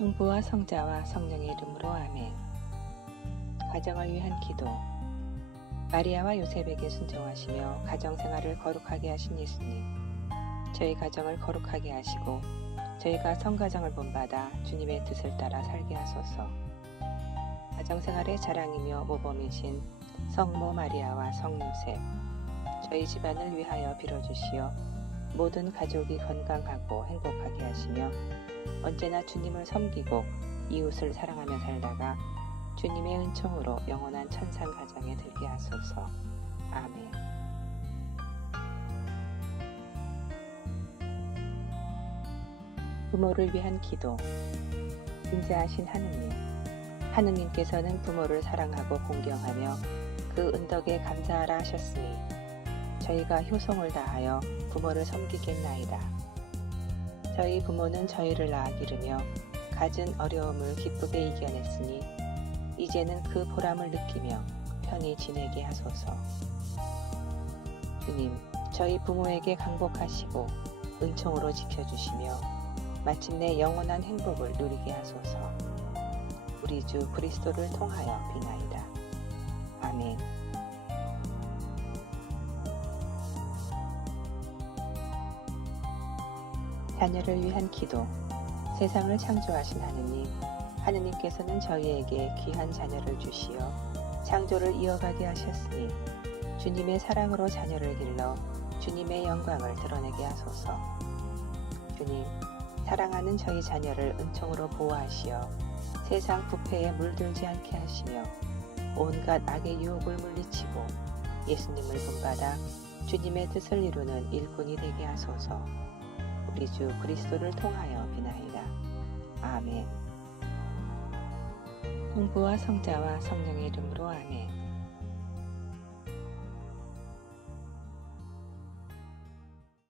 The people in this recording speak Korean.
성부와 성자와 성령의 이름으로 아멘. 가정을 위한 기도. 마리아와 요셉에게 순종하시며 가정 생활을 거룩하게 하신 예수님. 저희 가정을 거룩하게 하시고 저희가 성가정을 본받아 주님의 뜻을 따라 살게 하소서. 가정 생활의 자랑이며 모범이신 성모 마리아와 성요셉. 저희 집안을 위하여 빌어주시어 모든 가족이 건강하고 행복하게 하시며 언제나 주님을 섬기고 이웃을 사랑하며 살다가 주님의 은총으로 영원한 천상 가정에 들게 하소서. 아멘. 부모를 위한 기도. 인자하신 하느님. 하느님께서는 부모를 사랑하고 공경하며 그 은덕에 감사하라 하셨으니 저희가 효성을 다하여 부모를 섬기겠나이다. 저희 부모는 저희를 낳아 기르며 갖은 어려움을 기쁘게 이겨냈으니 이제는 그 보람을 느끼며 편히 지내게 하소서. 주님, 저희 부모에게 강복하시고 은총으로 지켜주시며 마침내 영원한 행복을 누리게 하소서. 우리 주 그리스도를 통하여 비나이다. 아멘. 자녀를 위한 기도. 세상을 창조하신 하느님, 하느님께서는 저희에게 귀한 자녀를 주시어 창조를 이어가게 하셨으니 주님의 사랑으로 자녀를 길러 주님의 영광을 드러내게 하소서. 주님, 사랑하는 저희 자녀를 은총으로 보호하시어 세상 부패에 물들지 않게 하시며 온갖 악의 유혹을 물리치고 예수님을 본받아 주님의 뜻을 이루는 일꾼이 되게 하소서. 우리 주 그리스도를 통하여 비나이다. 아멘. 성부와 성자와 성령의 이름으로 아멘.